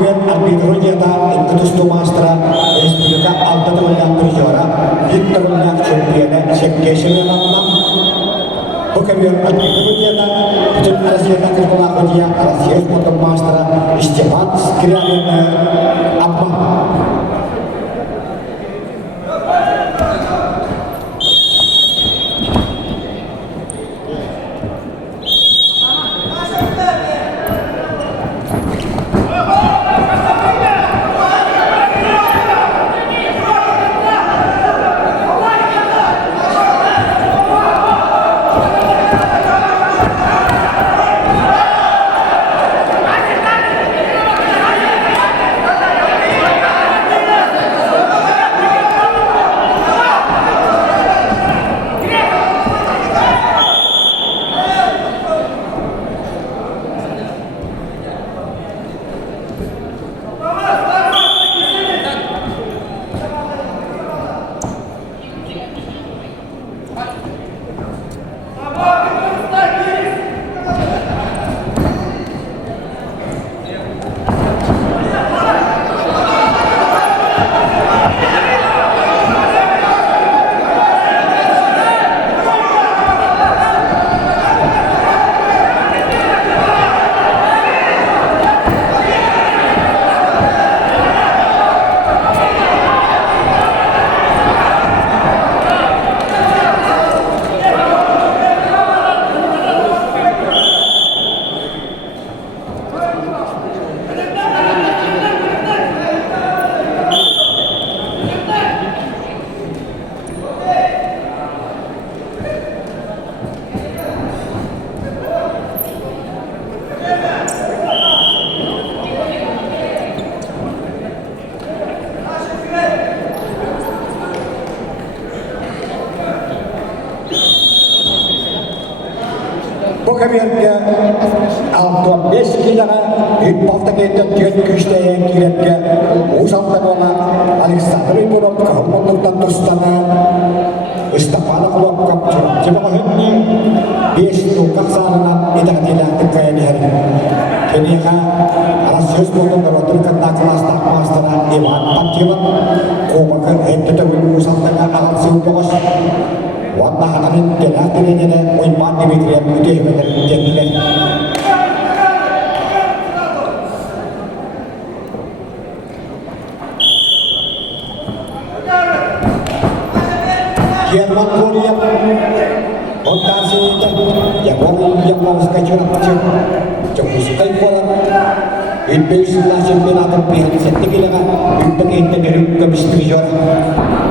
Pokoknya arbitro nyata itu tuh master SPK alta tuh yang berjuara itu yang champion section enam Pokoknya arbitro nyata itu Asia tak kelola dia Asia motor master istimewa sekiranya apa Pokoknya altuan beskilara hipofta kita tiga kuste yang kira-kira usam tanona Alexander Ivanov kahumon tentu stana istapana keluar kapten coba ini bes tukar sana tidak terkaya di hari ini kan Rasius potong kalau terkena kelas tak master Iwan Pantilan kumakan itu tapi usam tengah alasi bos warna hatamin jelas ini nih poin mati mikir putih bener jadi kian Mongolia kontasi yang mau sekali kecil coba sekali bola ini sudah champion atau pihak setinggi dengan untuk integrasi kemistri juara